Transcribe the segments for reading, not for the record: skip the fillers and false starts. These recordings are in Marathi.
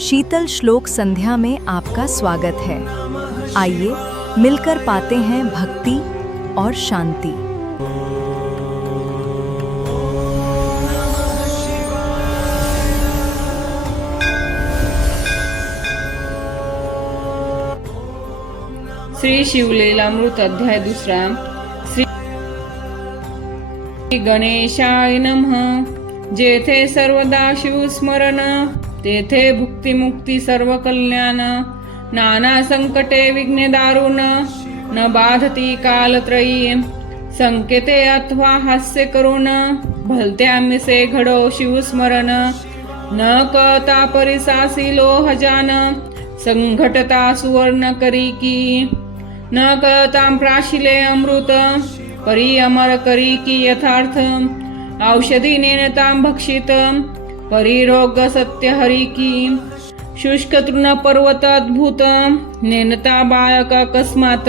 शीतल श्लोक संध्या में आपका स्वागत है। आइए मिलकर पाते हैं भक्ति और शांति। श्री शिवलीलामृत अध्याय 2। श्री गणेशाय नमः। जेथे सर्वदा शिवस्मरण तेथे भुक्ती मुक्ती सर्व कल्याण। नाना संकटे विघ्ने दारुण न बाधती कालत्रयी। संकेते अथवा हास्य करून भलत्या मिसे घडो शिवस्मरण। न कळता परिसासी लोहजान संघटता सुवर्ण करी की। न कळता प्राशिले अमृत परी अमर करी की यथार्थ। औषधी नेनतां भक्षित परी रोग सत्य हरी की। शुष्क तृण पर्वत अद्भुत नेनता बाळक अकस्मात।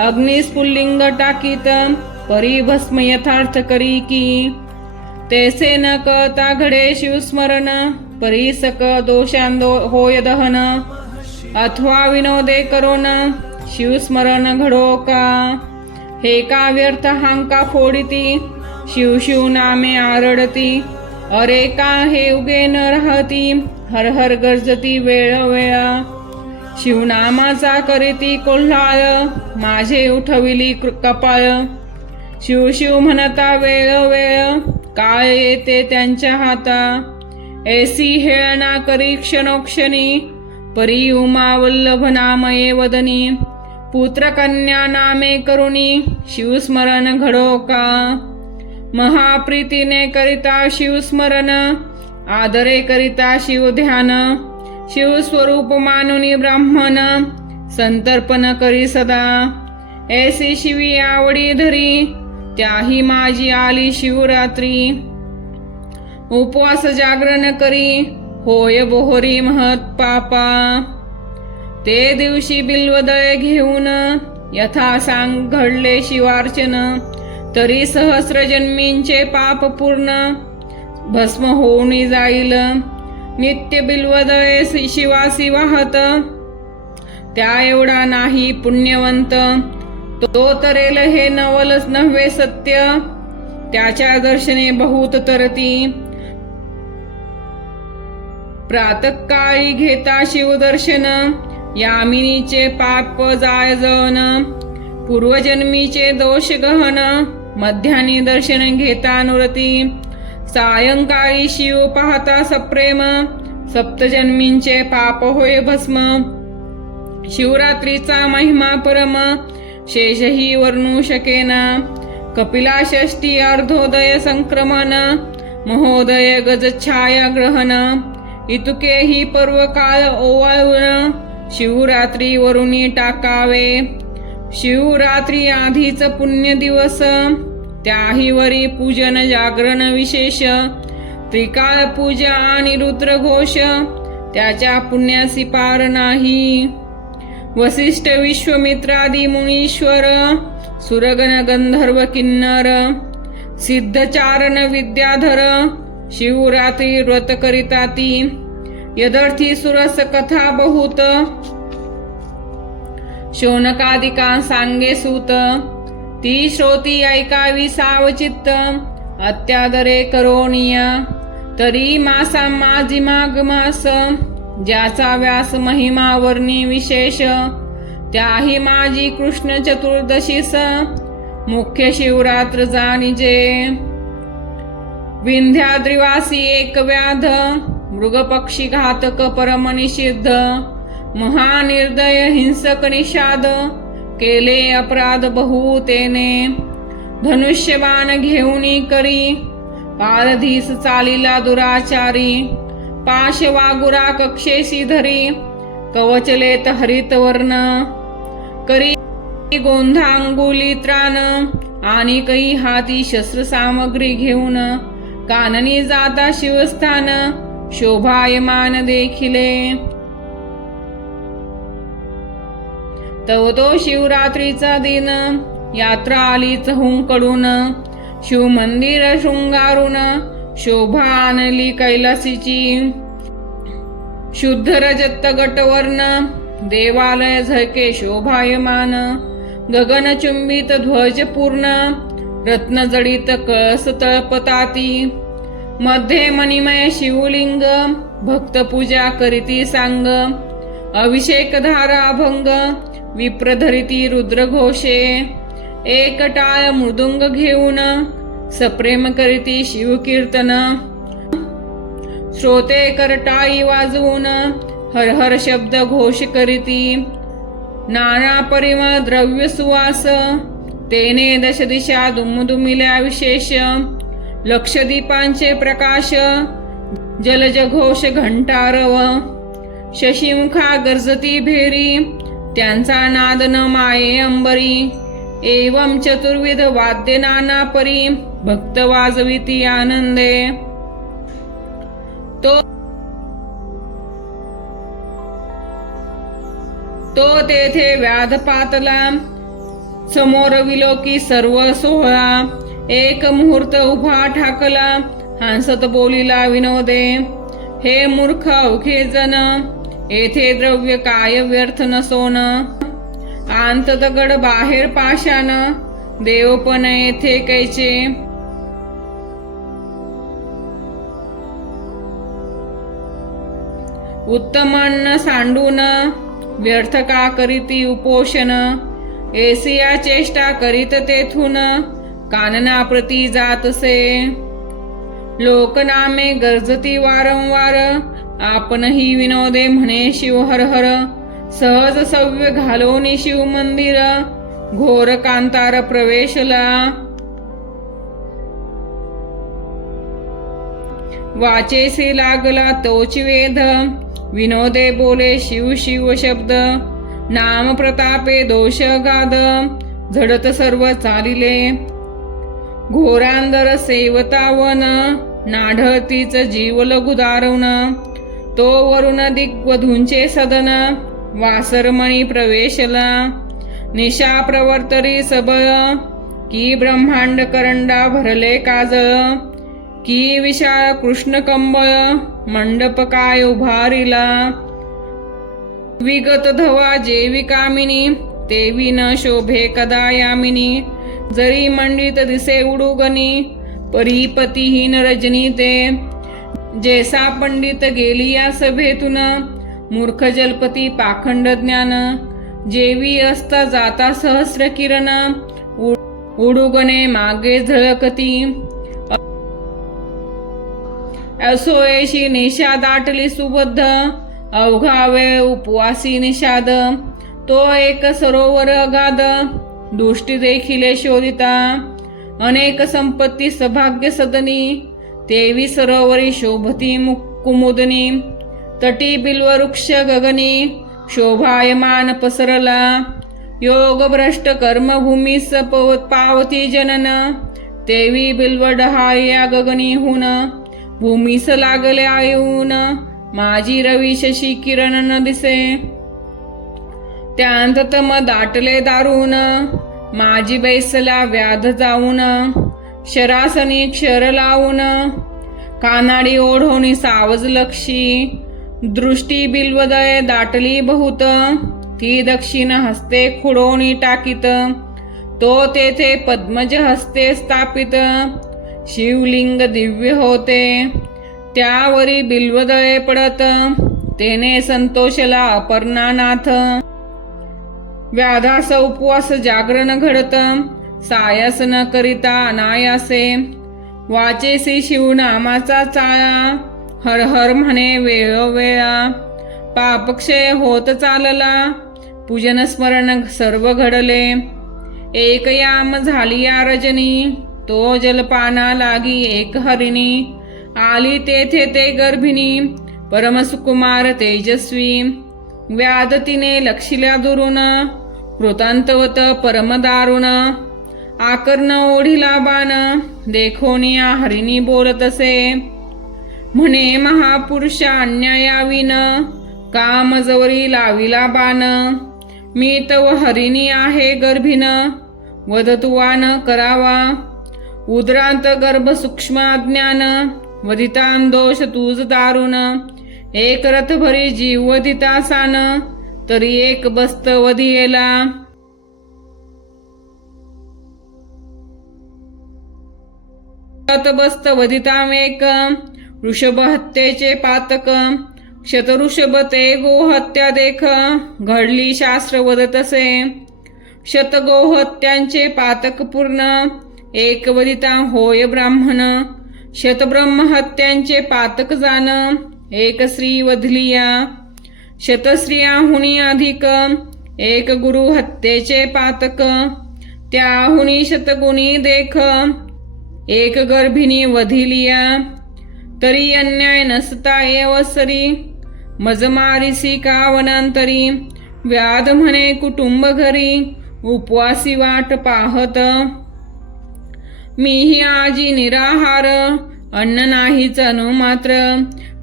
अग्निस्फुल्लिंग टाकीत परी भस्म यथार्थ करी की। तैसे न कळता घडे शिवस्मरण परी सक दोषांदो होय दहन। अथवा विनोदे करोन शिवस्मरण घडो का। हे का व्यर्थ हांका फोडिती शिव शिव नामे आरडती। अरे का हे उगे न राहती हर हर गर्जती वेळोवेळा। शिवनामाचा करीती कोल्हाळ माझे उठविली कपाळ। शिव शिव म्हणता वेळोवेळ काळ येते त्यांच्या हाता। ऐसी हेळना करी क्षणोक्षणी परी उमा वल्लभ नामये वदनी। पुत्र कन्या नामे करुणी शिवस्मरण घडो का। महाप्रीतीने करिता शिवस्मरण आदरे करिता शिव ध्यान। शिवस्वरूप मानुनी ब्राह्मण संतर्पण करी सदा। ऐसी शिवी आवडी धरी त्याही माझी आली शिवरात्री। उपवास जागरण करी होय बोहरी महत् पापा। ते दिवशी बिल्वदळे घेऊन यथा सांग घडले शिवार्चन। तरी सहस्र जन्मींचे पाप पूर्ण भस्म होऊन जाईल। नित्य बिल्वदळे शिवासी वाहत त्या एवढा नाही पुण्यवंत। तो तरेल हे नवलच नव्हे सत्य त्याच्या दर्शने बहुत तरती। प्रातःकाळी घेता शिवदर्शन यामिनीचे पाप जाय जळन। पूर्वजन्मीचे दोष गहन मध्यानी दर्शन घेता नुरती। सायंकाळी शिव पाहता सप्रेम सप्तजन्मींचे पाप होय भस्म। शिवरात्रीचा महिमा परम शेषही वर्णू शकेना। कपिला षष्ठी अर्धोदय संक्रमण महोदय गजछाया ग्रहण। इतुके ही पर्व काळ ओवाळून शिवरात्री वरुणी टाकावे। शिवरात्री आधीच पुण्य दिवस त्याही वरी पूजन जागरण विशेष। त्रिकाळ पूजा आणि रुद्रघोष त्याच्या पुण्यासी पार नाही। वसिष्ठ विश्वमित्रादी मुनीश्वर सुरगण गंधर्व किन्नर सिद्धचारण विद्याधर शिवरात्री व्रत करिताती। यदर्थी सुरस कथा बहुत शौनकादिका सांगे सूत। ती श्रोती ऐकावी सावचित्त अत्यादरे करोनिया। तरी मासा माझी माग मास ज्याचा व्यास महिमा वर्णी विशेष। त्याही माझी कृष्ण चतुर्दशीस मुख्य शिवरात्र जाणीजे। विंध्याद्रिवासी एक व्याध मृगपक्षी घातक परम निषिद्ध। महानिर्दय हिंसक निषाद केले अपराध बहुतेने। धनुष्यबाण घेऊनी करी पारधीस चालिला दुराचारी। पाश वागुरा कक्षेशी धरी कवचलेत हरित वर्ण। करी गोंधा अंगुली त्राण आणि कई हाती शस्त्र सामग्री घेऊन। काननी जाता शिवस्थान शोभायमान देखिले। तव तो शिवरात्रीचा दिन यात्रा आली चहूंकडून। शिव मंदिर शृंगारून शोभा आणली कैलासीची। शुद्ध रजत गटवर्ण देवालय झळके शोभायमान गगन चुंबित ध्वज पूर्ण रत्न जडित कळस तळपताती मध्ये मणिमय शिवलिंग भक्त पूजा करीती सांग अभिषेक धारा अभंग विप्र धरिती रुद्र घोषे एक टाळ मृदुंग घेऊन सप्रेम करीती शिव कीर्तन श्रोते करटाळी वाजवून हर हर शब्द घोष करीती नाना परिमळ द्रव्य सुवास तेने दश दिशा दुमदुमिल्या विशेष लक्षदीपांचे प्रकाश जलज घोष घंटारव शशिमुखा गर्जती भेरी त्यांचा नाद न माये अंबरी एवं चतुर्विध वाद्य नाना परी भक्त वाजविती आनंदे तो तेथे व्याध पातला समोर विलोकी सर्व सोहळा एक मुहूर्त उभा ठाकला हंसत बोलिला विनोदे हे मूर्ख अवघे जन येथे द्रव्य काय व्यर्थ नसोन आंत दगड बाहेर पाषाण देवपण येथे कैचे उत्तम अन्न सांडून व्यर्थ का करीती उपोषण एसिया चेष्टा करीत तेथून कानना प्रती जातसे लोकनामे गर्जती वारंवार आपणही विनोदे म्हणे शिव हर हर सहज सव्य घालोनी शिव मंदिर घोर कांतार प्रवेशला वाचेसी लागला तोच वेध विनोदे बोले शिव शिव शब्द नाम प्रतापे दोष गाद झडत सर्व चालिले घोरांदर सेवतावन नाढतीच जीव लघु दारवण तो वरुण दिग्वधूंचे सदन वासरमणी प्रवेशला निशा प्रवर्तरी सबळ की ब्रह्मांड करंडा भरले काजळ की विशाळ कृष्ण कंबळ मंडप काय उभारिला विगत धवा जेवी कामिनी तेवी न शोभे कदा यामिनी जरी मंडित दिसे उडुगनी परीपतीहीन रजनी ते जैसा पंडित गेली या सभेतून मूर्ख जलपती पाखंड ज्ञान जेवी असता जाता सहस्र किरण उडुगणे मागे झळकती असोयशी निशा दाटली सुबद्ध अवघा वेळ उपवासी निषाद तो एक सरोवर अगाध दृष्टी देखिले शोधिता अनेक संपत्ती सभाग्य सदनी तेवी सरोवरी शोभती कुमुदनी तटी बिल्ववृक्ष गगनी शोभायमान पसरला योग भ्रष्ट कर्मभूमी पावती जनन तेवी बिल्वडहाया गगनीहून भूमीस लागले आयून माझी रवी शशी किरण न दिसे त्यांत तम दाटले दारुण माझी बैसला व्याध जाऊन शरासनी क्षर लावून कानाडी ओढोनी सावज लक्षी दृष्टी बिल्वदय दाटली बहुत ती दक्षिण हस्ते खुडोनी टाकीत तो तेथे पद्मज हस्ते स्थापित शिवलिंग दिव्य होते त्यावरी बिल्वदय पडत तेने संतोषला अपर्णानाथ व्याधास उपवास जागरण घडत सायास न करिता अनायासे वाचेसी शिवनामाचा चाळा हर हर म्हणे वेळोवेळा पापक्षय होत चालला पूजन स्मरण सर्व घडले एक याम झाली या रजनी तो जलपाना लागी एक हरिणी आली तेथे ते गर्भिणी परमसुकुमार तेजस्वी व्याध तिने लक्षिल्या दुरून कृतांतवत परमदारुण आकर्ण ओढिला बाण देखोनिया हरिणी बोलत असे म्हणे महापुरुषा अन्यायाविन कामजवरी लाविला बाण मी तव हरिणी आहे गर्भिन वदतुवान करावा उदरांत गर्भ सूक्ष्म अज्ञान वदितान दोष तुझ दारुण एक रथ भरी जीव वदिता सान, तरी एक बस्त वधियेला. बस्त वधितामेक, ऋषभ हत्येचे पातक. शतऋषभ ते गोहत्या देख, घडली शास्त्र वदतसे. शतगोहत्यांचे पातक पूर्ण, एक वदिता होय ब्राह्मण. शतब्रह्महत्यांचे पातक जाण, एक स्त्री वधलिया. शतस्त्रियाहुनी अधिक, एक गुरु हत्येचे पातक. त्याहुनी शतगुणी देख, एक गर्भिणी वधिलिया. तरी अन्याय नसता येवसरी, मज मारिसी का वनांतरी. व्याध म्हणे कुटुंब घरी, उपवासी वाट पाहत. मीही आजी निराहार, अन्न नाहीच अनुमात्र.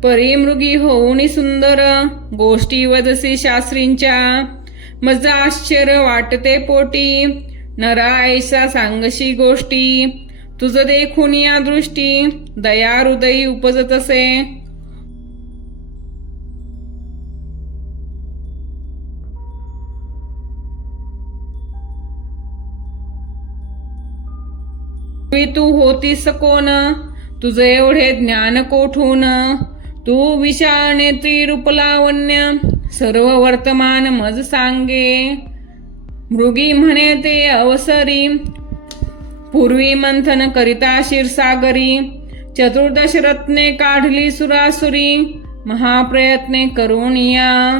परी मृगी होऊनी सुंदर, गोष्टी वदसी शास्त्रींच्या. मज आश्चर्य वाटते पोटी, नरा ऐसा सांगशी गोष्टी. तुझ देखून या दृष्टी, दया हृदयी उपजतसे. तू होतीस कोण, तुझे एवढे ज्ञान कोठून. तू विशाळ नेत्री रूपलावण्य, सर्व वर्तमान मज सांगे. मृगी म्हणे ते अवसरी, पूर्वी मंथन करिता क्षीरसागरी. चतुर्दश रत्ने काढली सुरासुरी, महाप्रयत्ने करून या.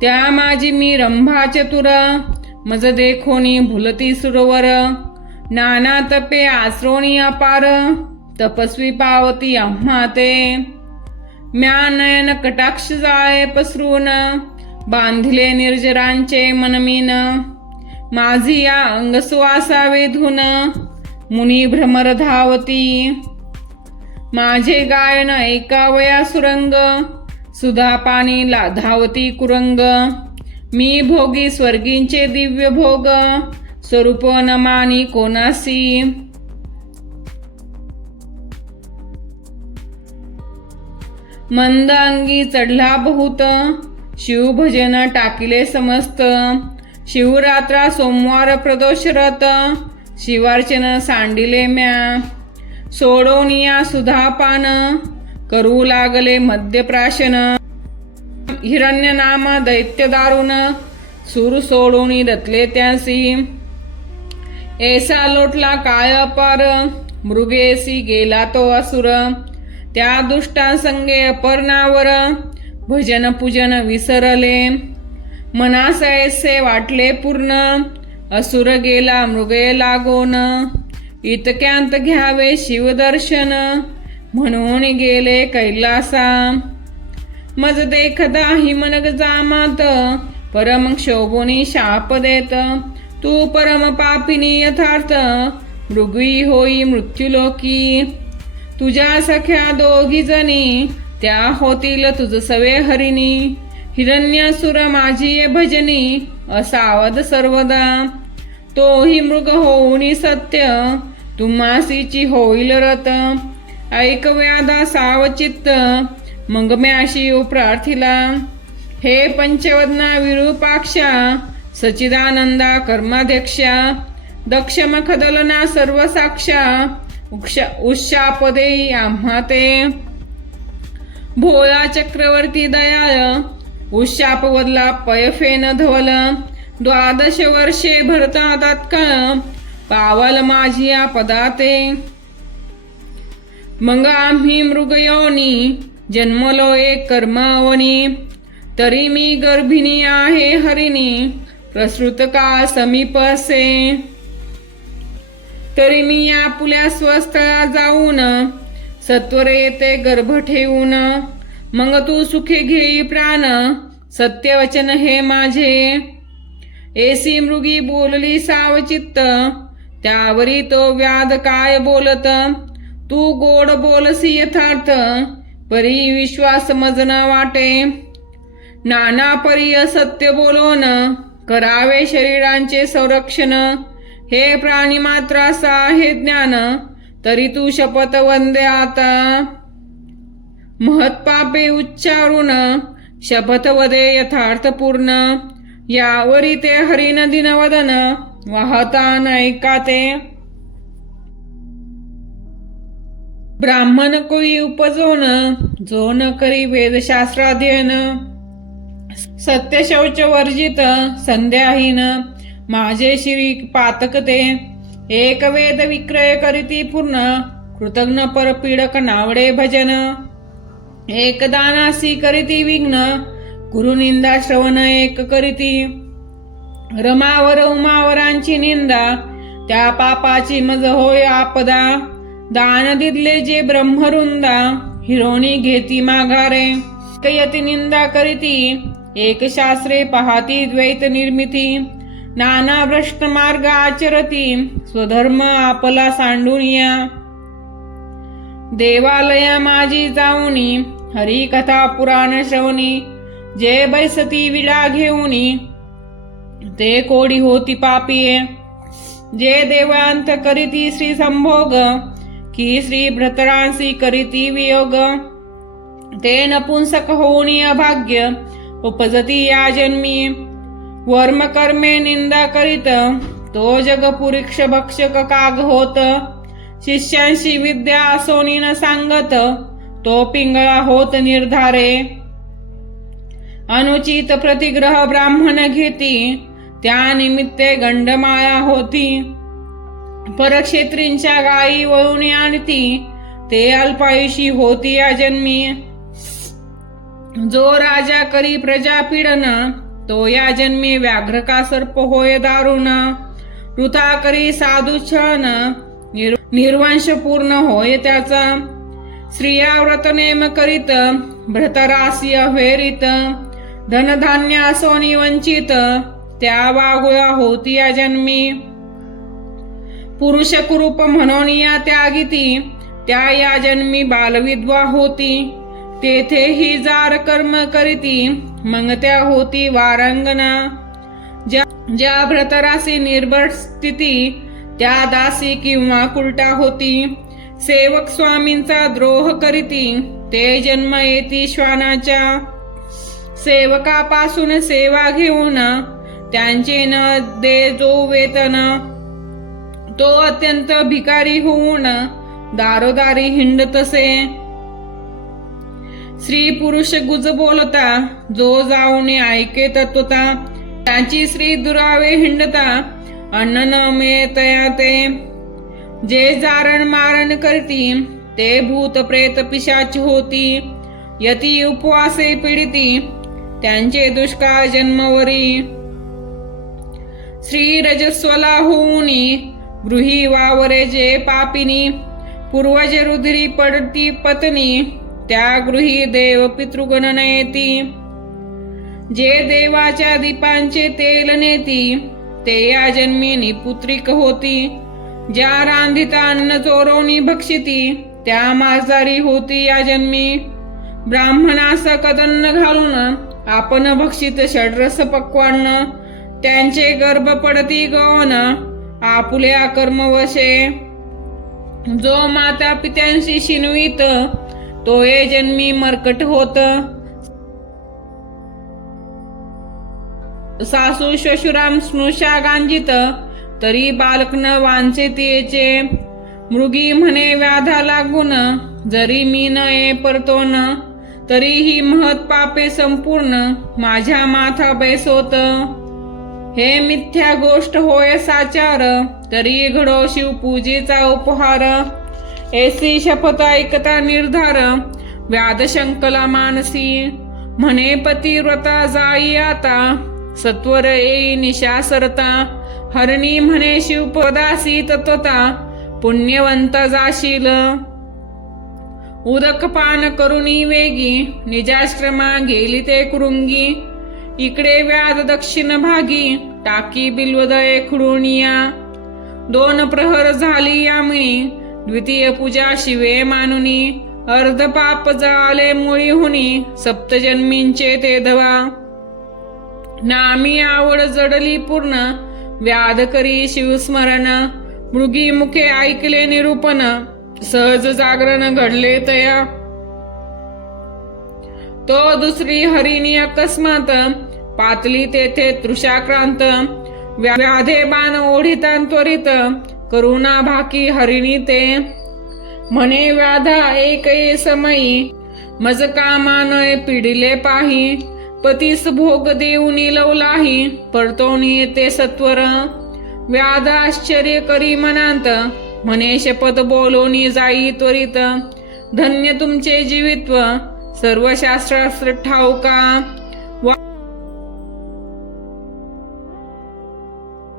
त्या माझी मी रंभा चतुर, मज देखोनी भुलती सुरवर. नाना तपे आश्रोणी अपार, तपस्वी पावती आम्हा ते. म्या नयन कटाक्ष जाळे पसरून, बांधिले निर्जरांचे मनमीन. माझी या अंगसुवासा वेधून, मुनी भ्रमर धावती. माझे गायन ऐकावया सुरंग, सुधा पाणी धावती कुरंग. मी भोगी स्वर्गींचे दिव्य भोग, स्वरूप न मानी कोणासी. मंद अंगी चढला बहुत, शिवभजन टाकिले समस्त. शिवरात्रा सोमवार प्रदोष रथ, शिवार्चन सांडिले म्या. सोडोनिया सुधापान, करू लागले मद्यप्राशन. हिरण्य नाम दैत्य दारुण, सूर सोडोनी रतले त्यासी. ऐसा लोटला काय अपार, मृगेसी गेला तो असुर. त्या दुष्टा संगे अपर्णावर, भजन पूजन विसरले. मनास ऐसे वाटले पूर्ण, असुर गेला मृगे लागोन. इतक्यांत घ्यावे शिवदर्शन, म्हणून गेले कैलासा. मज देखदा हिमनग जामात, परम क्षोभोनी शाप देत. तू परम पापिनी यथार्थ, मृगी होई मृत्युलोकी. तुझ्या सख्या दोघी जणी, त्या होतील तुझ सवे हरिणी. हिरण्यासुर माझी ये भजनी, असावध सर्वदा. तोही मृग होऊनी सत्य, तुम्हासीची होईल रत. ऐक व्याधा सावचित्त, मग म्याशी प्रार्थिला. हे पंचवदना विरूपाक्षा, सचिदानंदा कर्माध्यक्षा. दक्ष मखदलना सर्व साक्षा, उशापदेई आम्हा ते. भोळा चक्रवर्ती दयाळ, उशाप वदला पयफेन धवल. 12 वर्षे भरता तात्काळ, पावल माझी या पदाते. मग आम्ही मृगयोनी, जन्मलो एक कर्मावनी. तरी मी गर्भिणी आहे हरिणी, प्रसृत काळ समीप असे. तरी मी या पुल्या स्वस्थळा जाऊन, सत्वरे येते गर्भ ठेवून. मग तू सुखे घेई प्राण, सत्यवचन हे माझे. ऐसी मृगी बोलली सावचित्त, त्यावरी तो व्याध काय बोलत. तू गोड बोलसी यथार्थ, परी विश्वास मजन वाटे. नाना परी असत्य बोलोन, करावे शरीरांचे संरक्षण. हे प्राणी मात्रासा हे ज्ञान, तरी तू शपथ वंदे आता. महत्पापे उच्चारून शपथ वदे यथार्थपूर्ण यावरी ते हरिन दिनवदन वाहता नैकाते ब्राह्मण कोळी उपजोन जो न करी वेदशास्त्राध्ययन सत्य शौच वर्जित संध्याहीन माझे श्री पातकते एक वेद विक्रय करीती पूर्ण कृतज्ञ परपीडक नावडे भजन एक दानासी करीती विघ्न गुरुनिंदा श्रवण एक करीती रमावर उमावरांची निंदा त्या पापाची मज होय आपदा दान दिले जे ब्रह्मरुंदा हिरोणी घेती माघारे कयती निंदा करीती एक शास्त्रे पाहती द्वैत निर्मिती नाना भ्रष्ट मार्ग आचरती स्वधर्म आपला सांडूनिया देवालया माझी जाऊनी हरी कथा पुराण श्रवणी जे बैसती विडा घेऊनी ते कोडी होती पापिये जे देवांत करीती श्री संभोग की श्री भ्रतरांसी करीती वियोग ते नपुंसक होऊनी अभाग्य उपजती या जन्मी वर्म कर्मे निंदा करीत तो जग पुरीक्ष भक्षक काग होत शिष्यांशी विद्या असोनी न सांगत तो पिंगळा होत निर्धारे अनुचित प्रतिग्रह ब्राह्मण घेती त्या निमित्ते गंडमाया होती परक्षेत्रींच्या गायी वळून आणती ते अल्पायुषी होती या जन्मी जो राजा करी प्रजा पीडन तो या जन्मी व्याघ्र का सर्प होय दारुण वृथा करी साधू छळन निर्वंश पूर्ण होय त्याचा स्त्रिया व्रत नेम करीत भ्रतरासी अहेरित धनधान्य असोनी वंचित त्या वागुळा होती या जन्मी पुरुष कुरूप म्हणून या त्यागिती त्या या जन्मी बालविधवा होती तेथे ही जार कर्म करीती मग त्या होती वारंगना ज्या भ्रतरासी निर्भर स्थिती त्या दासी किंवा कुलटा होती सेवक स्वामींचा द्रोह करीती ते जन्म येती श्वानाच्या सेवकापासून सेवा घेऊन त्यांचे न दे जो वेतन तो अत्यंत भिकारी होऊन दारोदारी हिंडतसे स्त्री पुरुष गुज बोलता जो जाऊन ऐके तत्वता त्याची स्त्री दुरावे हिंडता अन्न न मिळतया ते जे जारण मारण करती ते भूत प्रेत पिशाच होती यती उपवासे पीडिती त्यांचे दुष्काळ जन्मवरी श्री रजस्वला होऊनी गृही वावरे जे पापिनी पूर्वज रुधिरी पडती पत्नी त्या गृही देव पितृगण नयती जे देवाच्या दीपांचे तेल नेती ते या जन्मी निपुत्रिक होती ज्या रांधिता अन्न चोरवणी भक्षिती त्या माजारी होती या जन्मी ब्राह्मणास कदन्न घालून आपण भक्षित षड्रस पक्वान्न त्यांचे गर्भ पडती गौन आपुल्या कर्मवशे जो माता पित्यांशी शिनवीत तो ये जन्मी मरकट होत सासू श्वशुराम स्नुषा गांजित तरी बालक न वांचे तिचे मृगी म्हणे व्याधा लागून जरी मी न ये परतोन तरीही महत् पापे संपूर्ण माझ्या माथा बैसोत हे मिथ्या गोष्ट होय साचार तरी घडो शिवपूजेचा उपहार ऐसी शपथ ऐकता निर्धार व्याध शंकला मानसी म्हणे पतिव्रता जाई आता सत्वर येई निशा सरता हरणी म्हणे शिवपदासी तत्वता पुण्यवंत जाशील उदक पान करुणी वेगी निजाश्रमा गेली ते कुरुंगी इकडे व्याध दक्षिण भागी टाकी बिल्वदये खुडुनिया 2 प्रहर झाली यामिनी द्वितीय पूजा शिवे मानुनी अर्ध पाप जाले मुळी हुनी सप्तजन्मींचे ते धवा नामी आवड जडली पूर्ण व्याध करी शिवस्मरण मृगी मुखे ऐकले निरूपण सहज जागरण घडले तया तो दुसरी हरिणी अकस्मात पातली तेथे तृषाक्रांत व्याधे बाण ओढिता त्वरित करुणा भाकी हरिणी ते म्हणे व्याधा एक समयी मज कामानय पिडिले पाही पतीस भोग देऊनी लवलाही परतोनी येते सत्वर व्याध आश्चर्य करी मनांत म्हणे शपथ बोलोनी जाई त्वरित धन्य तुमचे जीवित्व सर्व शास्त्रास्त्र ठाऊका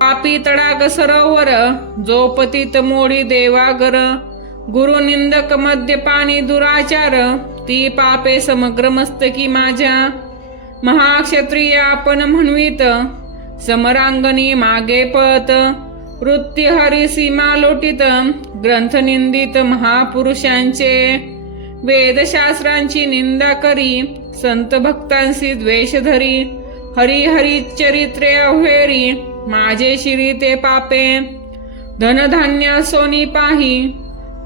पापी तडाग सरोवर जो पतित मोडी देवागर गुरु निंदक मद्यपानी दुराचार ती पापे समग्र मस्तकी माझ्या महाक्षत्रिय आपण म्हणवीत समरांगणी मागे पळत वृत्ती हरी सीमा लोटीत ग्रंथ निंदित महापुरुषांचे वेदशास्त्रांची निंदा करी संत भक्तांशी द्वेष धरी हरी हरी चरित्रे अहेरी माझे शिरी ते पापे धनधान्य सोनी पाही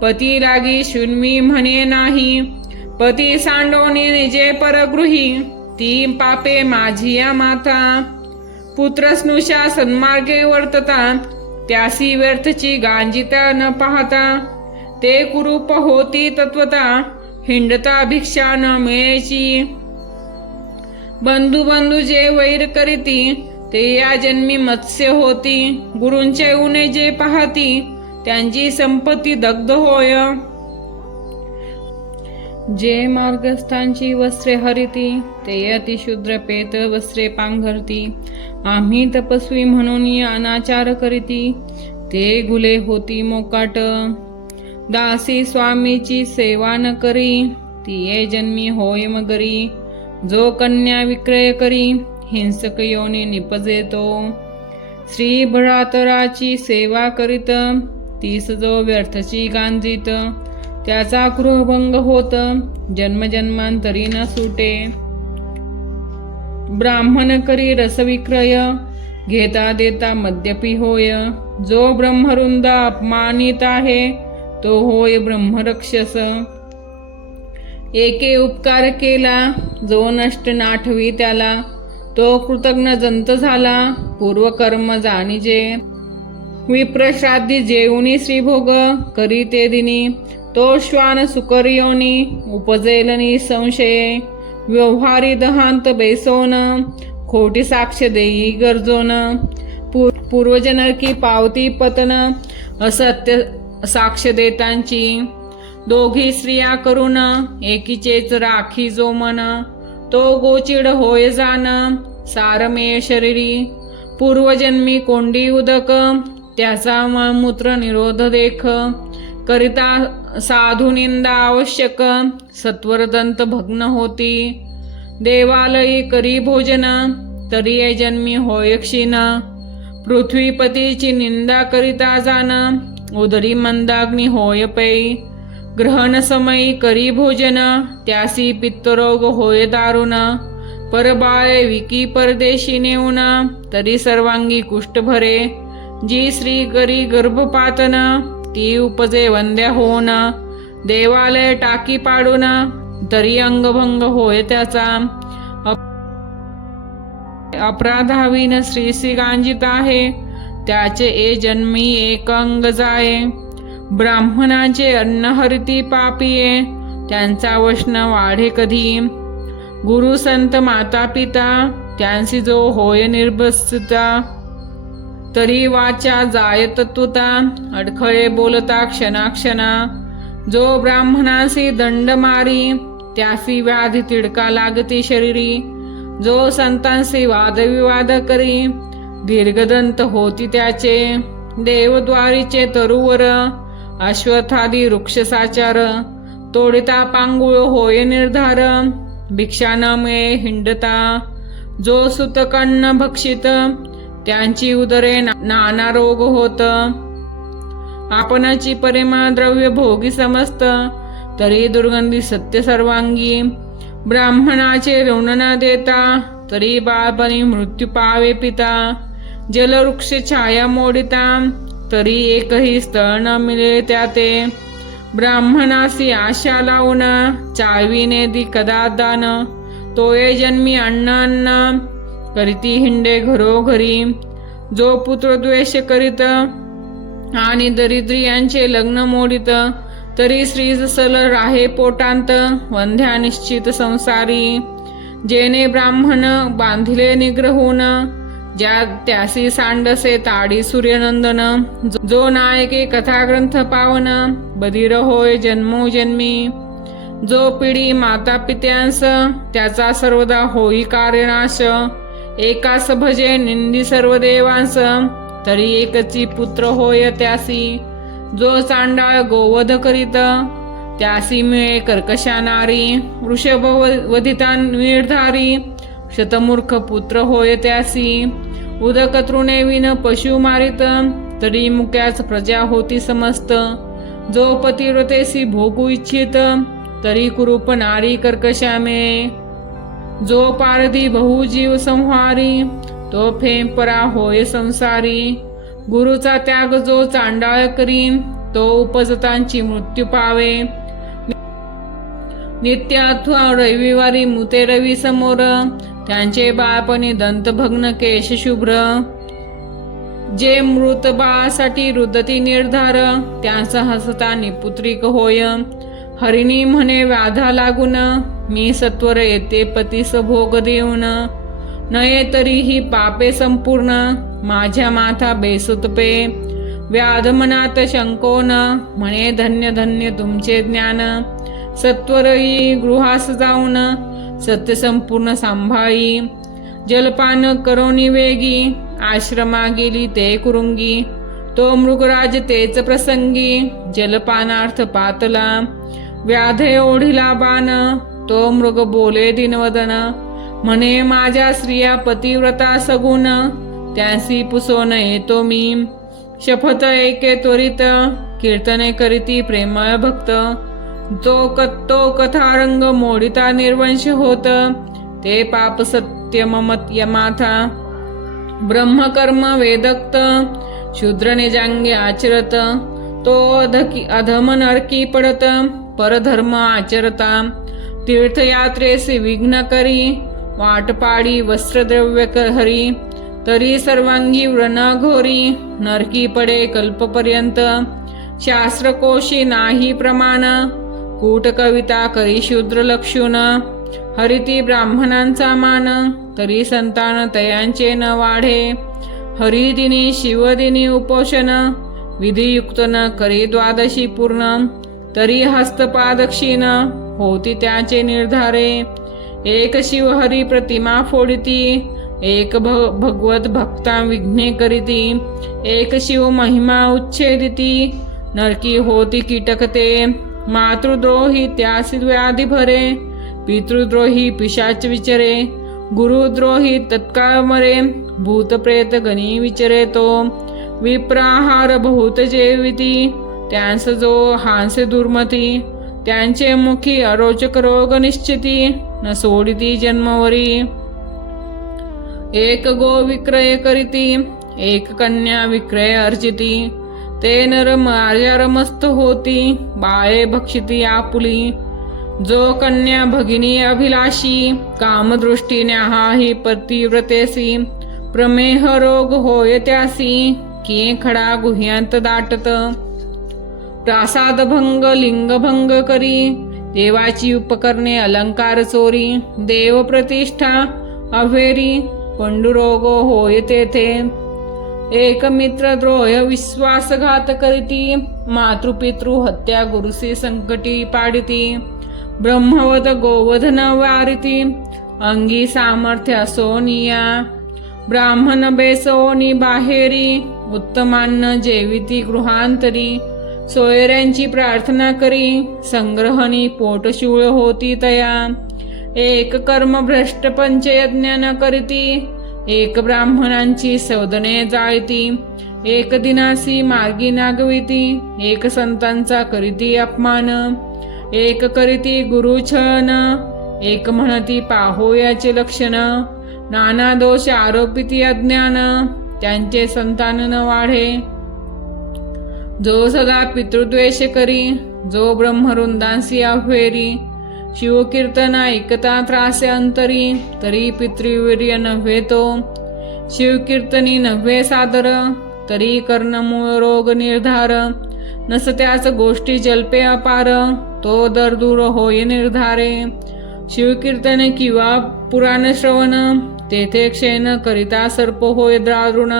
पती लागी शून्मी म्हणे नाही पती सांडोनी निजे परगृही ती पापे माझी या माता पुत्र स्नुषा सन्मार्गे वर्तता त्यासी व्यर्थची गांजिता न पाहता ते कुरूप होती तत्वता हिंडता भिक्षा न मिळेची बंधू बंधू जे वैर करीती ते या जन्मी मत्स्य होती गुरूंचे उणे जे पाहती त्यांची संपत्ती दग्ध होय जे मार्गस्थांची वस्त्रे हरिती ते अतिशूद्र पेत वस्त्रे पांघरती आम्ही तपस्वी म्हणून अनाचार करीती ते गुले होती मोकाट दासी स्वामीची सेवा न करी ती ये जन्मी होय मगरी जो कन्या विक्रय करी हिंसक योनी निपजेतो श्री भरातराची सेवा करीत तीस जो व्यर्थची गांजीत त्याचा गृहभंग होत जन्मजन्मांतरी न सुटे ब्राह्मण करी रसविक्रय घेता देता मद्यपी होय जो ब्रह्मरुंद अपमानित आहे तो होय ब्रह्मरक्षस एके उपकार केला जो नष्ट नाठवी त्याला तो कृतज्ञ जंत झाला पूर्वकर्म जाणीजे विप्रश्राद्धी जेवणी श्रीभोग करी ते दिनी तो श्वान सुकर्योनी उपजेलनी संशये व्यवहारी दहांत बेसोन खोटी साक्ष देई गरजोन पूर्वजनरकी पावती पतन असत्य साक्ष देतांची दोघी स्त्रिया करून एकीचेच राखी जो मन तो गोचिड होय जान सारमेय शरीरी पूर्वजन्मी कोंडी उदक त्याचा मळमूत्र निरोध देख करिता साधू निंदा आवश्यक सत्वरदंत भग्न होती देवालयी करी भोजन तरी जन्मी होय क्षीण पृथ्वीपतीची निंदा करिता जाण उदरी मंदाग्नी होय पै ग्रहण समयी करी भोजन त्यासी पित्तरोग होय दारुण परबाळे विकी परदेशी नेऊन तरी सर्वांगी कुष्ठ भरे जी श्री करी गर्भपातन ती उपजे वंद्या होऊन देवालय टाकी पाडून तरी अंगभंग होय त्याचा अपराधावीन श्रीसी गांजित आहे त्याचे ए जन्मी एक अंग जाये ब्राह्मणाचे अन्न हरिती पापिये त्यांचा वष्ण वाढे कधी गुरु संत माता पिता त्यांसी जो होय निर्भस्ता तरी वाचा जाय तत्वता अडखळे बोलता क्षणाक्षणा जो ब्राह्मणासी दंड मारी त्यासी व्याधी तिडका लागती शरीरी जो संतांशी वादविवाद करी दीर्घदंत होती त्याचे देवद्वारीचे तरुवर अश्वत्थादी वृक्षसाचार तोडिता पांगुळ होय निर्धार भिक्षा न मिळे हिंडता जो सुतकन्न भक्षित त्यांची उदरे नाना रोग होत आपणाची परिमळ द्रव्य भोगी समजत तरी दुर्गंधी सत्य सर्वांगी ब्राह्मणाचे ऋण न देता तरी बाळपणी मृत्यू पावे पिता जलवृक्ष छाया मोडिता तरी एकही स्थळ न मिळे त्याते ब्राह्मणासी आशा लावून चाळविने दी कदा दान तोये जन्मी अण्णा अण्णा करीती हिंडे घरोघरी. जो पुत्र द्वेष करीत आणि दरिद्रियांचे लग्न मोडित, तरी श्री सल राहे पोटांत वंध्या निश्चित संसारी. जेने ब्राह्मण बांधिले निग्रहून, ज्या त्यासी सांडसे ताडी सूर्यनंदन. जो नायके कथाग्रंथ पावन, बधीर होय जन्मोजन्मी. जो पिढी माता पित्यांस, त्याचा सर्वदा होई कार्यनाश. एकास भजे निंदी सर्व देवांस, तरी एकची पुत्र होय त्यासी. जो चांडाळ गोवध करीत, त्यासी मिळे कर्कशा नारी. वृषभ वधिता निर्धारी, शतमूर्ख पुत्र होय त्यासी. उदक तृणे विन पशु मारित, तरी मुक्याच प्रजा होती समस्त. जो पतिव्रतेसी भोगू इच्छित, तरी कुरूप नारी कर्कशा मिळे. जो पारधी बहुजीव संहारी, तो फेंपरा होय संसारी. गुरुचा त्याग जो चांडाळ करी, तो उपजतांची मृत्यू पावे. नित्य अथवा रविवारी मुते रवी समोर, त्यांचे बाळपणी दंतभग्न केश शुभ्र. जे मृत बाळासाठी रुदती निर्धार, त्यांचा हसतानी पुत्रिक होय. हरिणी म्हणे व्याधा लागून, मी सत्वर येते पतीस भोग देऊन. नये तरीही पापे संपूर्ण, माझ्या माथा बेसुतपे. व्याध मनात शंकोन, म्हणे धन्य धन्य तुमचे ज्ञान. सत्वरही गृहास जाऊन, सत्य संपूर्ण सांभाळी. जलपान करोनी वेगी, आश्रमा गेली ते कुरुंगी. तो मृगराज तेच प्रसंगी, जलपानार्थ पातला. व्याधे ओढिला बाण, तो मृग बोले दिनवदन. म्हणे माझ्या स्त्रिया पतिव्रता सगुण, त्यांसी पुसोन येतो मी. शपथ एके त्वरित, कीर्तने करीती प्रेमळ भक्त. तो कथारंग मोडिता निर्वंश होत, ते पाप सत्य ममत यमाथा. ब्रह्मकर्म वेदक्त, शूद्र निजांगी आचरत. तो अधम नरकी पडत, परधर्म आचरता. तीर्थयात्रेसी विघ्न करी, वाटपाडी वस्त्रद्रव्य हरी. तरी सर्वांगी व्रण घोरी, नरकी पडे कल्पपर्यंत. शास्त्रकोशी नाही प्रमाण, कूट कविता करी शूद्र लक्षून. हरिती ब्राह्मणांचा मान, तरी संतान तयांचे न वाढे. हरिदिनी शिवदिनी उपोषण, विधियुक्त न करी द्वादशी पूर्ण. तरी हस्तपाद क्षीण, होती त्याचे निर्धारे. एक शिवहरी प्रतिमा फोडिती, एक भगवत भक्ता विघ्ने करीती. एक शिव महिमा उच्छेदिती, नरकी होती कीटकते. मातृद्रोही त्यासी व्याधी भरे, पितृद्रोही पिशाच विचरे. गुरुद्रोही तत्काळ मरे, भूत प्रेत गणी विचरे तो. विप्राहार बहुत जेविती, त्यांस जो हांसे दुर्मती. त्यांचे मुखी अरोचक रोग निश्चिती, न सोडिती जन्मवरी. एक गो विक्रय करीती, एक कन्या विक्रय अर्चिती. ते नर मार्यारमस्त होती, बाळे भक्षिती आपुली. जो कन्या भगिनी अभिलाषी, कामदृष्टीने हाही पतिव्रतेसी. प्रमेह रोग होय त्यासी, की खडा गुह्यांत दाटत. प्रासाद भंग लिंग भंग करी, देवाची उपकरणे अलंकार चोरी. देव प्रतिष्ठा अभेरी, पंडुरोग होय तेथे. एक मित्र द्रोह विश्वासघात करीती, मातृपितृ हत्या गुरुसी संकटी पाडिती. ब्रह्मवत गोवधन वारिती, अंगी सामर्थ्य असोनिया. ब्राह्मण बेसोनी बाहेरी, उत्तमान्न जेविती गृहांतरी. सोयऱ्यांची प्रार्थना करी, संग्रहणी पोटशूळ होती तया. एक कर्म भ्रष्ट पंचयज्ञ न करीती, एक ब्राह्मणांची सौदने जाळती. एक दिनासी मार्गी नागविती, एक संतांचा करीती अपमान. एक करीती गुरुछळन, एक म्हणती पाहोयाचे लक्षण. नाना दोष आरोपिती अज्ञान, त्यांचे संतान न वाढे. जो सदा पितृद्वेष करी, जो ब्रह्मवृंदांसी अव्हेरी. शिवकीर्तन ऐकता त्रासे अंतरी, तरी पितृवीर्य नव्हे तो. शिवकीर्तनी नव्हे सादर, तरी कर्णमूळ रोग निर्धार. नसत्याच गोष्टी जल्पे अपार, तो दर दूर होय निर्धारे. शिवकीर्तन किंवा पुराण श्रवण, तेथे क्षयन करिता सर्प होय द्रारुण.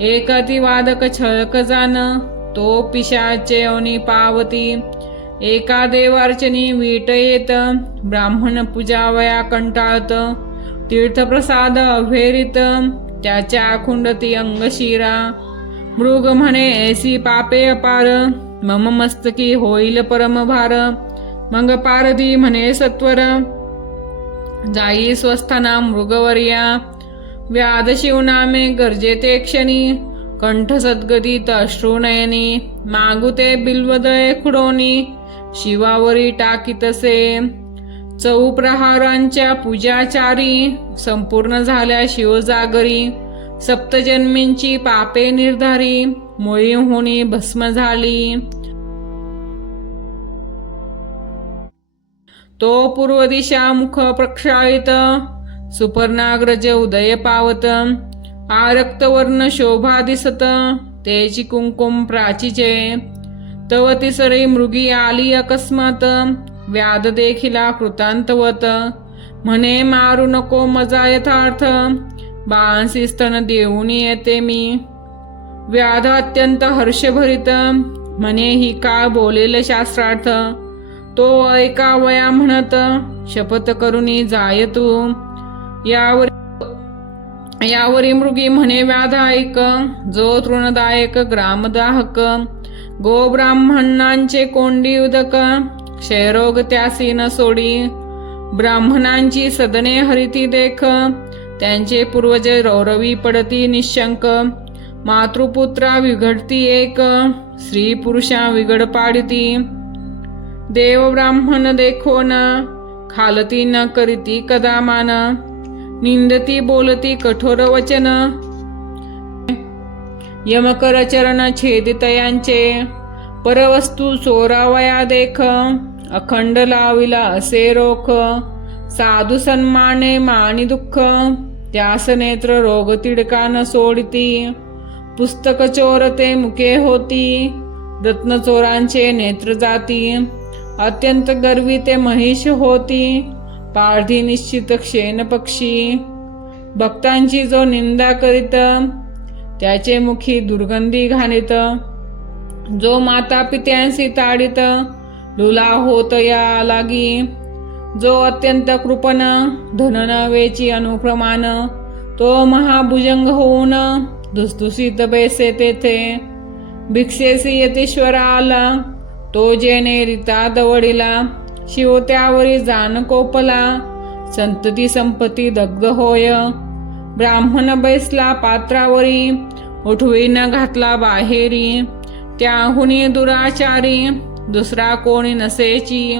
एक अतिवादक छळक जाण, तो पिशाचे अवनी पावती. एका देवार्चनी वीट येत, ब्राह्मण पूजावया कंटाळत. तीर्थप्रसाद अभेरित, त्याच्या खुंडती अंगशिरा. मृग म्हणे ऐसी पापे अपार, मम मस्तकी होईल परमभार. मग पारधी म्हणे सत्वर, जाई स्वस्थाना मृगवर्या. व्याध शिवनामे गरजे ते क्षणी, कंठ सद्गदित अश्रुनयनी. मागुते बिल्वदय खुडोनी, शिवावरी टाकीतसे. चौप्रहारांच्या पूजाचारी, संपूर्ण झाल्या शिवजागरी. सप्तजन्मींची पापे निर्धारी, मुळी होणी भस्म झाली. तो पूर्व दिशा मुख प्रक्षाळित, सुपर्णाग्रज उदय पावत. आरक्तवर्ण शोभा दिसत, तेची कुंकुम प्राचीचे. तव तिसरी मृगी आली अकस्मात, व्याध देखिला कृतांतवत. म्हणे मारू नको मजा यथार्थ, बाळांसी स्तन देऊन येते मी. व्याध अत्यंत हर्षभरित, म्हणे ही काळ बोलेल शास्त्रार्थ. तो ऐकावया म्हणत, शपथ करुनी जाय तू. यावरी मृगी म्हणे व्याध ऐक, जो तृणदायक ग्रामदाहक. गो ब्राह्मणांचे कोंडी उदक, क्षयरोग त्यासी न सोडी. ब्राह्मणांची सदने हरिती देख, त्यांचे पूर्वज रौरवी पडती निशंक. मातृपुत्रा विघडती एक, स्त्री पुरुषा विघड पाडिती. देव ब्राह्मण देखो न, खालती न करीती कदा मान. निंदती बोलती कठोर वचन, यमकर चरण छेदितयांचे. परवस्तू चोरावया देख, अखंड लाविला असे रोख. साधू सन्माने मानी दुःख, त्यास नेत्र रोग तिडका न सोडिती. पुस्तक चोरते मुके होती, रत्न चोरांचे नेत्र जाती. अत्यंत गर्वी ते महिष होती, पारधी निश्चित क्षेन पक्षी. भक्तांची जो निंदा करीत, त्याचे मुखी दुर्गंधी घालित. जो माता पित्यांशी ताडित, लुला होत या लागी. जो अत्यंत कृपण, धन नवेची अनुप्रमाण. तो महाभुजंग होऊन, धुसधुसीत बैसे तेथे. भिक्षेसी यतीश्वर आला, तो जेने रिता दवडिला. शिव त्यावरी जान कोपला, संतती संपत्ती दग्ध होय. ब्राह्मण बैसला पात्रावरी, उठवी न घातला बाहेरी. त्याहुनी दुराचारी, दुसरा कोणी नसेची.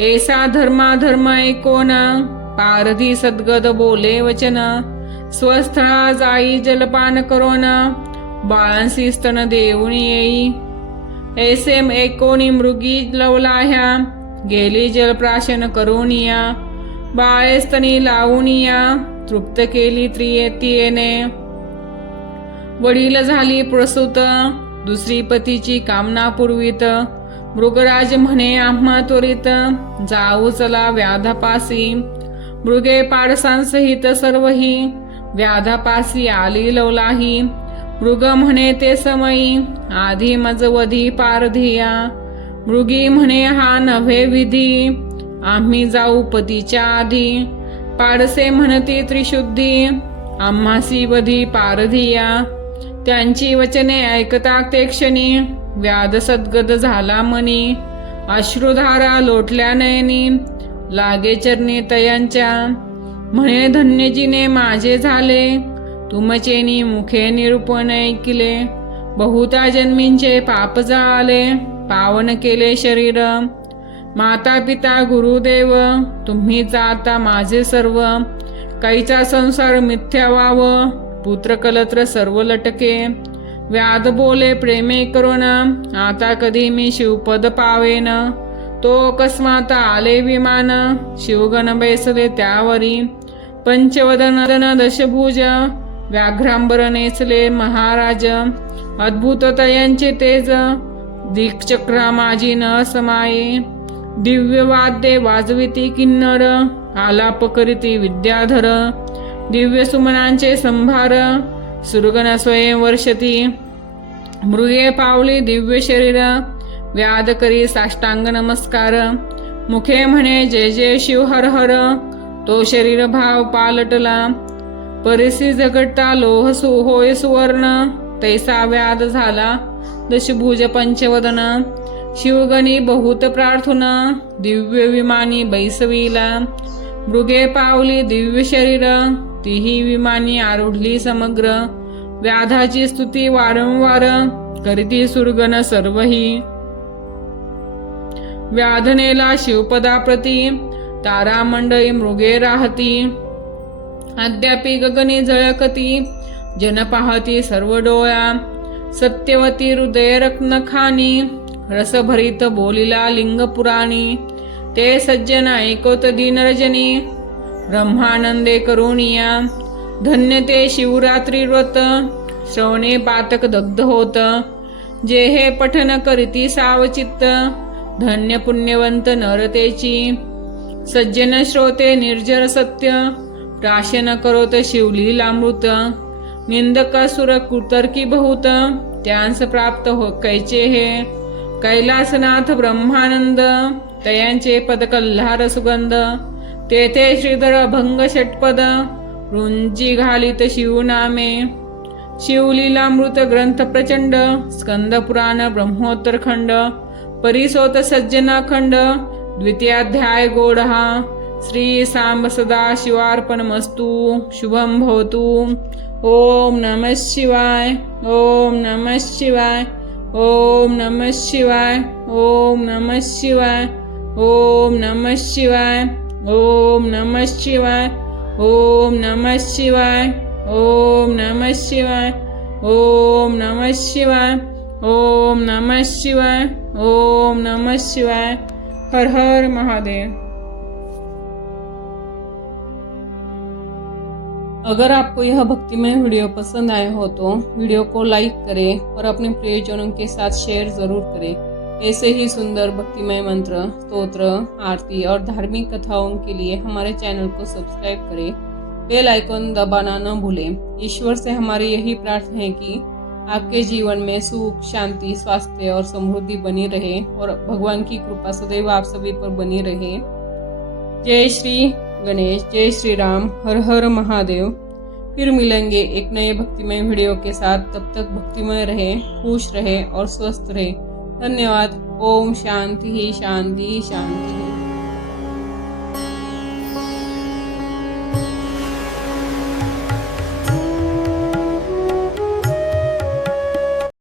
ऐसा धर्माधर्म ऐकोन, पारधी सद्गद बोले वचन. स्वस्थळा जाई जलपान करोन, बाळांसी स्तन देऊन येई. ऐसे एकोणी मृगी लवलाह्या, गेली जलप्राशन करून या. बाळे स्तनी लावून या, तृप्त केली त्रियेतीने. वडील झाली प्रसूत, दुसरी पतीची कामना पुरवीत. मृगराज म्हणे आम्हा त्वरित, जाऊ चला व्याधापासी. मृगे पाडसांसहित सर्वही, व्याधापासी आली लवलाही. मृग म्हणे ते समयी, आधी मजवधी पारधिया. मृगी म्हणे हा नव्हे विधी, आम्ही जाऊ पतीच्या आधी. पाडसे म्हणती त्रिशुद्धी, आम्हासी वधी पारधिया. त्यांची वचने ऐकता ते क्षणी, व्याध सद्गद झाला मनी. अश्रुधारा लोटल्या नयनी, लागे चरणी तयांच्या. म्हणे धन्यजीने माझे झाले, तुमचेनी मुखे निरूपण ऐकिले. बहुता जन्मींचे पाप जाळे, पावन केले शरीर. माता पिता गुरुदेव, तुम्ही जाता माझे सर्व. काहीचा संसार मिथ्या वाव, पुत्र कलत्र सर्व लटके. व्याध बोले प्रेमे करून, आता कधी मी शिवपद पावेन. तो अकस्मात आले विमान, शिवगण बैसले त्यावरी. पंचवदन दशभुज, व्याघ्रांबर नेचले महाराज. अद्भुत तयांचे तेज, दिक्चक्रा माझी न समाये. दिव्य वाद्ये वाजविती किन्नर, आलाप करीती विद्याधर. दिव्य सुमनांचे संभार, सुरगण स्वयं वर्षती. मृगे पावली दिव्य शरीर, व्याध करी साष्टांग नमस्कार. मुखे म्हणे जय जय शिव हर हर, तो शरीर भाव पालटला. परिसी झगडता लोह होय सुवर्ण, तैसा व्याध झाला दशभुज पंचवदन. शिवगणी बहुत प्रार्थना, दिव्य विमानी बैसविला. मृगे पावली दिव्य शरीर, तीही विमानी आरूढली समग्र. व्याधाची स्तुती वारंवार, करीती सुरगण सर्वही. व्याधनेला शिवपदाप्रती, तारामंडळी मृगे राहती. अद्यापि गगनी झळकती, जन पाहती सर्व डोळ्या. सत्यवती हृदय रत्नखानी, रसभरित बोलिला लिंग पुराणी. ते सज्जन ऐकोत दीनरजनी, ब्रह्मानंदे करुणिया. धन्य ते शिवरात्री व्रत, श्रवणे पातक दग्ध होत. जे हे पठन करीती सावचित्त, धन्य पुण्यवंत नरतेची. सज्जन श्रोते निर्जर सत्य, प्राशन करोत शिवलीलामृत. निंदक सुर कुतर्की बहुत, त्यांस प्राप्त हो कैचे हे. कैलासनाथ ब्रह्मानंद, तयांचे पद कल्हार सुगंध. तेथे श्रीधर अभंग षटपद, रुंजी घालित शिवनामे. शिवलीलामृत ग्रंथ प्रचंड, स्कंद पुराण ब्रह्मोत्तर खंड. परिसोत सज्जनाखंड, द्वितीयाध्याय गोडहा. श्री सांब सदा शिवार्पणमस्तु. शुभम भवतु. ओम नमः शिवाय. ओम नमः शिवाय. ओम नमः शिवाय. ओम नमः शिवाय. ओम नमः शिवाय. ओम नमः शिवाय. ओम नमः शिवाय. ओम नमः शिवाय. ओम नमः शिवाय. ओम नमः शिवाय. ओम नमः शिवाय. हर हर महादेव. अगर आपको यह भक्तिमय वीडियो पसंद आया हो तो वीडियो को लाइक करें और अपने प्रियजनों के साथ शेयर जरूर करें। ऐसे ही सुंदर भक्तिमय मंत्र, स्तोत्र, आरती और धार्मिक कथाओं के लिए हमारे चैनल को सब्सक्राइब करें। बेल आइकन दबाना न भूलें। ईश्वर से हमारी यही प्रार्थना है कि आपके जीवन में सुख, शांति, स्वास्थ्य और समृद्धि बनी रहे और भगवान की कृपा सदैव आप सभी पर बनी रहे। जय श्री गणेश, जय श्री राम, हर हर महादेव। फिर मिलेंगे एक नए भक्तिमय वीडियो के साथ। तब तक भक्तिमय रहे, खुश रहे और स्वस्थ रहे। धन्यवाद। ओम शांति शांति शांति।